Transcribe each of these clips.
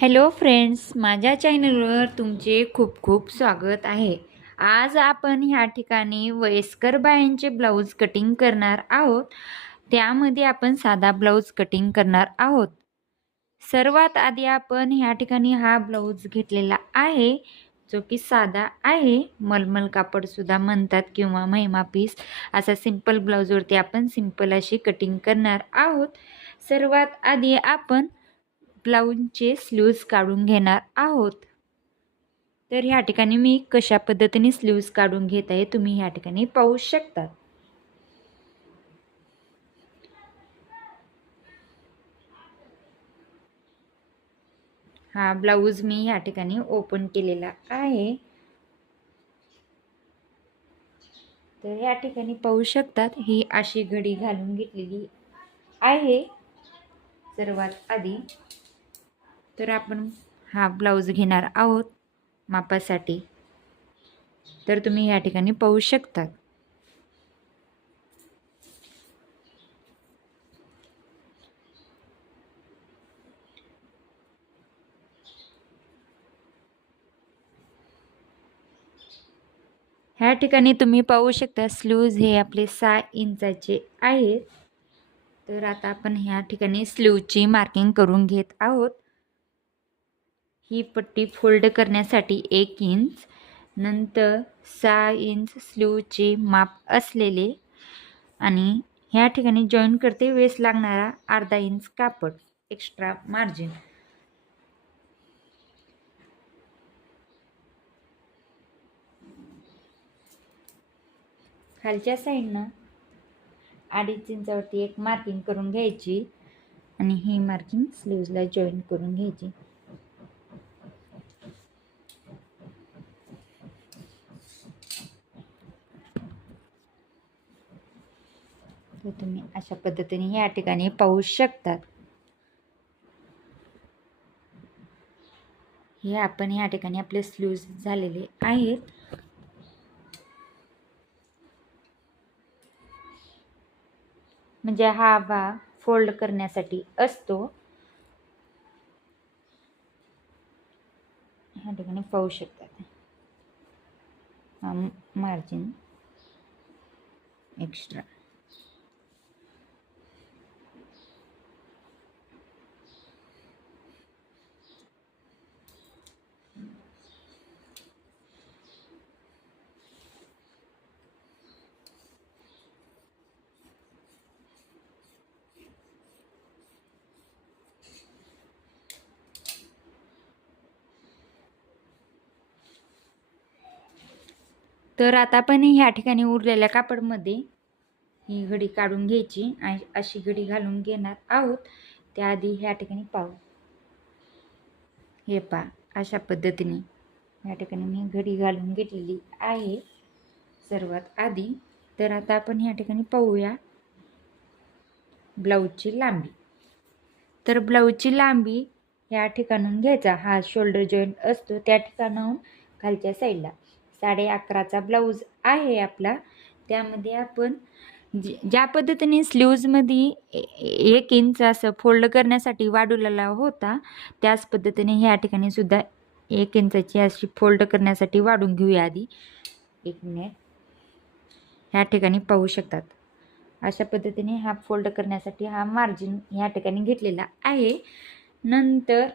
Hello friends माझ्या चॅनलवर तुमचे खूप खूप स्वागत आहे. आज आपण ह्या ठिकाणी वयस्कर बायांचे ब्लाऊज कटिंग करणार आहोत. त्यामध्ये आपण साधा ब्लाऊज कटिंग करणार आहोत. सर्वात आधी आपण ह्या ठिकाणी हा ब्लाऊज घेतलेला आहे जो की साधा आहे. मलमल कापडसुद्धा म्हणतात किंवा महिमा पीस असा सिंपल ब्लाऊजवरती आपण सिंपल अशी कटिंग करणार आहोत. सर्वात आधी आपण ब्लाऊजचे स्लीव्ज काढून घेणार आहोत. तर ह्या ठिकाणी मी कशा पद्धतीने स्लीव्ज काढून घेत आहे तुम्ही ह्या ठिकाणी पाहू शकता. हा ब्लाऊज मी ह्या ठिकाणी ओपन केलेला आहे. तर या ठिकाणी पाहू शकतात ही अशी घडी घालून घेतलेली आहे. सर्वात आधी तर आपण हा ब्लाऊज घेणार आहोत मापासाठी. तर तुम्ही या ठिकाणी पाहू शकता. ह्या ठिकाणी तुम्ही पाहू शकता स्लीव्ज हे आपले सहा इंचाचे आहेत. तर आता आपण ह्या ठिकाणी स्लीवची मार्किंग करून घेत आहोत. ही पट्टी फोल्ड करण्यासाठी एक इंच नंतर सहा इंच स्लीवचे माप असलेले आणि ह्या ठिकाणी जॉईन करते वेस लागणारा अर्धा इंच कापड एक्स्ट्रा मार्जिन खालच्या साईडनं अडीच इंचावरती एक मार्किंग करून घ्यायची आणि ही मार्किंग स्लीव्जला जॉईन करून घ्यायची. तर तुम्ही अशा पद्धतीने या ठिकाणी पाहू शकतात. हे आपण या ठिकाणी आपले स्लीव्ज झालेले आहेत. म्हणजे हा भाग फोल्ड करण्यासाठी असतो. ह्या ठिकाणी पाहू शकतात. मार्जिन एक्स्ट्रा तर आता आपण ह्या ठिकाणी उरलेल्या कापडमध्ये ही घडी काढून घ्यायची आणि अशी घडी घालून घेणार आहोत. त्याआधी ह्या ठिकाणी पाहू. हे पा अशा पद्धतीने ह्या ठिकाणी मी घडी घालून घेतलेली आहे सर्वात आधी. तर आता आपण ह्या ठिकाणी पाहूया ब्लाऊजची लांबी. तर ब्लाऊजची लांबी ह्या ठिकाणून घ्यायचा. हा शोल्डर जॉईंट असतो त्या ठिकाणाहून खालच्या साईडला. साडे अकराचा ब्लाऊज आहे आपला. त्यामध्ये आपण ज्या पद्धतीने स्लीव्जमध्ये एक इंच असं फोल्ड करण्यासाठी वाढवलेला होता त्याच पद्धतीने ह्या ठिकाणी सुद्धा एक इंचाची अशी फोल्ड करण्यासाठी वाढून घेऊया आधी. एक मिनिट ह्या ठिकाणी पाहू शकतात. अशा पद्धतीने हा फोल्ड करण्यासाठी हा मार्जिन ह्या ठिकाणी घेतलेला आहे. नंतर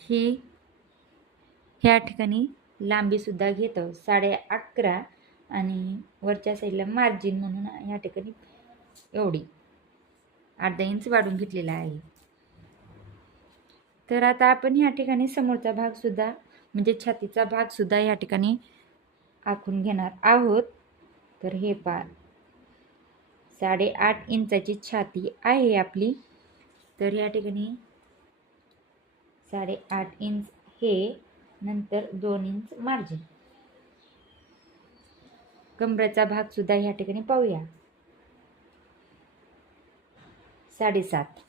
ही ह्या ठिकाणी लांबीसुद्धा घेतो. साडे अकरा आणि वरच्या साईडला मार्जिन म्हणून ह्या ठिकाणी एवढी. अर्धा इंच वाढून घेतलेला आहे. तर आता आपण ह्या ठिकाणी समोरचा भागसुद्धा म्हणजे छातीचा भागसुद्धा या ठिकाणी आखून घेणार आहोत. तर हे पार साडेआठ इंचाची छाती आहे आपली. तर या ठिकाणी साडेआठ इंच हे नंतर दोन इंच मार्जिन कमरेचा भाग सुद्धा ह्या ठिकाणी पाहूया. साडेसात.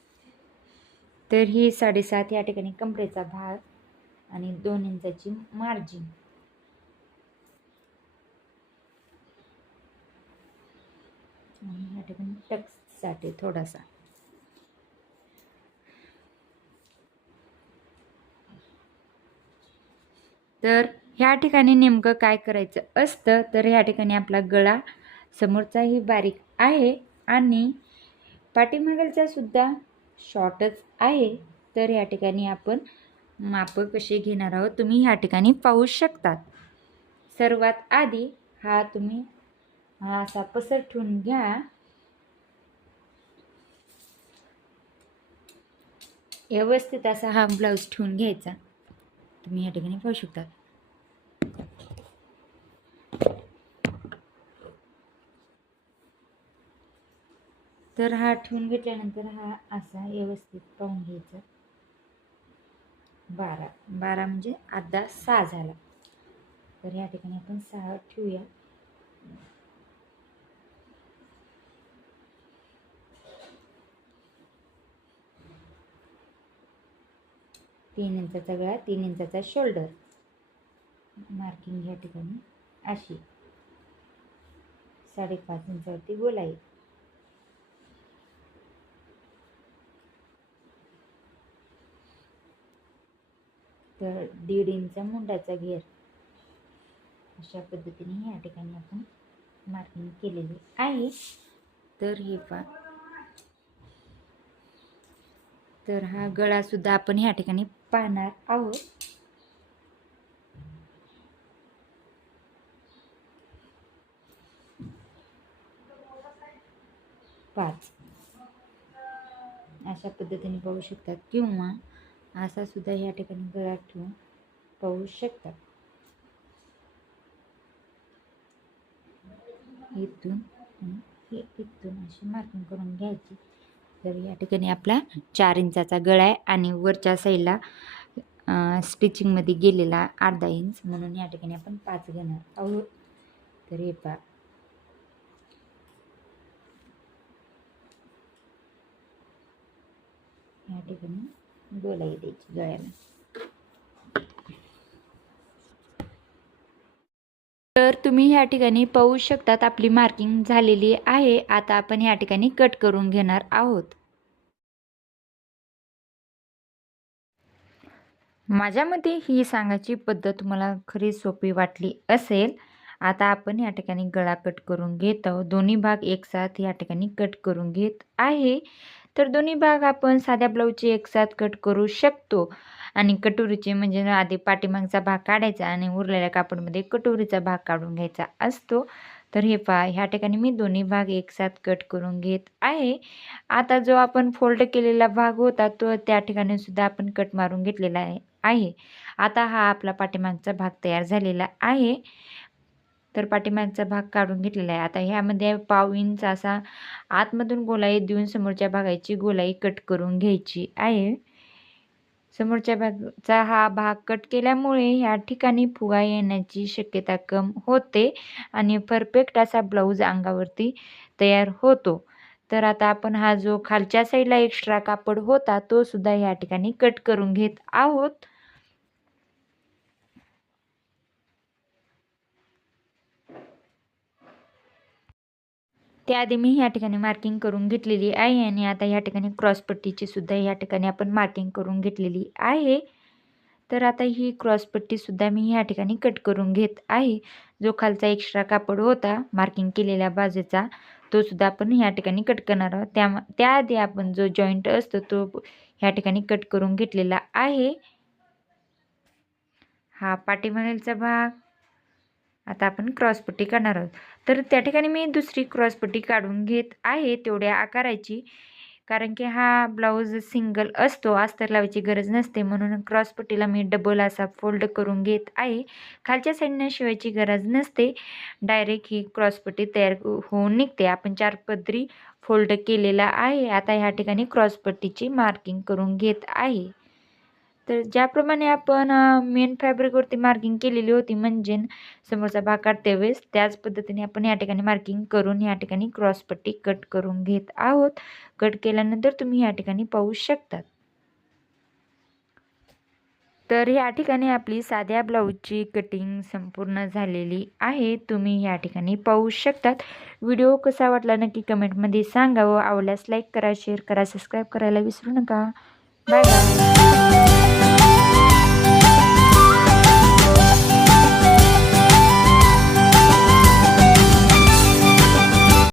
तर ही साडेसात या ठिकाणी कमरेचा भाग आणि दोन इंचाची मार्जिन आणि या ठिकाणी टक्ससाठी थोडासा. तर ह्या ठिकाणी नेमकं काय करायचं असतं तर ह्या ठिकाणी आपला गळा समोरचाही बारीक आहे आणि पाठीमागलचा सुद्धा शॉर्टच आहे. तर ह्या ठिकाणी आपण मापं कसे घेणार आहोत तुम्ही ह्या ठिकाणी पाहू शकतात. सर्वात आधी हा तुम्ही हा असा पसर घ्या. व्यवस्थित असा हा ब्लाऊज ठेवून घ्यायचा. तुम्ही या ठिकाणी पाहू शकता. तर हा ठेवून घेतल्यानंतर हा असा व्यवस्थित पाहून घ्यायचा. बारा. बारा म्हणजे अर्धा सहा झाला. तर या ठिकाणी आपण सहा ठेवूया. तीन इंचाचा गळा तीन इंचाचा शोल्डर मार्किंग या ठिकाणी अशी. साडेपाच इंचावरती गोलाई तर दीड इंच मुंडाचा घेर. अशा पद्धतीने या ठिकाणी आपण मार्किंग केलेली आहे. तर हे पा तर हा गळा सुद्धा आपण ह्या ठिकाणी पाहणार आहोत पाच अशा पद्धतीने पाहू शकतात किंवा असा सुद्धा ह्या ठिकाणी गळा ठेवून पाहू शकतात इथून आणि हे इथून अशी मार्किंग करून घ्यायची तर या ठिकाणी आपला चार इंचाचा गळा आहे आणि वरच्या साईडला स्टिचिंगमध्ये गेलेला अर्धा इंच. म्हणून या ठिकाणी आपण पाच घेणार आहोत. तर हे पा या ठिकाणी गोलाई द्यायची गळ्याला. तर तुम्ही ह्या ठिकाणी पाहू शकतात आपली मार्किंग झालेली आहे. आता आपण या ठिकाणी कट करून घेणार आहोत. माझ्या मते ही सांगायची पद्धत मला खरी सोपी वाटली असेल. आता आपण या ठिकाणी गळा कट करून घेत आहोत. दोन्ही भाग एकसाथ या ठिकाणी कट करून घेत आहे. तर दोन्ही भाग आपण साध्या ब्लाऊजचे एकसाथ कट करू शकतो. आणि कटोरीचे म्हणजे आधी पाठीमागचा भाग काढायचा आणि उरलेल्या कापडमध्ये कटोरीचा भाग काढून घ्यायचा असतो. तर हे पहा ह्या ठिकाणी मी दोन्ही भाग एकसाथ कट करून घेत आहे. आता जो आपण फोल्ड केलेला भाग होता तो त्या ठिकाणी सुद्धा आपण कट मारून घेतलेला आहे. आहे. आता हा आपला पाठीमागचा भाग तयार झालेला आहे. तर पाठीमागचा भाग काढून घेतलेला आहे. आता ह्यामध्ये पाव इंच असा आतमधून गोलाई देऊन समोरच्या भागाची गोलाई कट करून घ्यायची आहे. समोरच्या भागचा हा भाग कट केल्यामुळे ह्या ठिकाणी फुगा येण्याची शक्यता कम होते आणि परफेक्ट असा ब्लाऊज अंगावरती तयार होतो. तर आता आपण हा जो खालच्या साईडला एक्स्ट्रा कापड होता तो सुद्धा ह्या ठिकाणी कट करून घेत आहोत. त्याआधी मी ह्या ठिकाणी मार्किंग करून घेतलेली आहे आणि आता ह्या ठिकाणी क्रॉसपट्टीची सुद्धा ह्या ठिकाणी आपण मार्किंग करून घेतलेली आहे. तर आता ही क्रॉसपट्टीसुद्धा मी ह्या ठिकाणी कट करून घेत आहे. जो खालचा एक्स्ट्रा कापड होता मार्किंग केलेल्या बाजूचा तो सुद्धा आपण ह्या ठिकाणी कट करणार आहोत. त्या त्याआधी आपण जो जॉईंट असतो तो ह्या ठिकाणी कट करून घेतलेला आहे. हा पाठीमागीलचा भाग. आता आपण क्रॉसपट्टी करणार आहोत. तर त्या ठिकाणी मी दुसरी क्रॉसपट्टी काढून घेत आहे तेवढ्या आकाराची. कारण की हा ब्लाऊज सिंगल असतो अस्तर लावायची गरज नसते. म्हणून क्रॉसपट्टीला मी डबल असा फोल्ड करून घेत आहे. खालच्या साईडनं शिवायची गरज नसते. डायरेक्ट ही क्रॉसपट्टी तयार होऊन निघते. आपण चार पदरी फोल्ड केलेला आहे. आता ह्या ठिकाणी क्रॉसपट्टीची मार्किंग करून घेत आहे. तर ज्याप्रमाणे आपण मेन फॅब्रिकवरती मार्किंग केलेली होती म्हणजे समोरचा भाग काढते वेळेस त्याच पद्धतीने आपण या ठिकाणी मार्किंग करून या ठिकाणी क्रॉसपट्टी कट करून घेत आहोत. कट केल्यानंतर तुम्ही या ठिकाणी पाहू शकतात. तर या ठिकाणी आपली साध्या ब्लाऊजची कटिंग संपूर्ण झालेली आहे. तुम्ही या ठिकाणी पाहू शकतात. व्हिडिओ कसा वाटला नक्की कमेंटमध्ये सांगा व आवडल्यास लाईक करा शेअर करा सबस्क्राईब करायला विसरू नका. Bye bye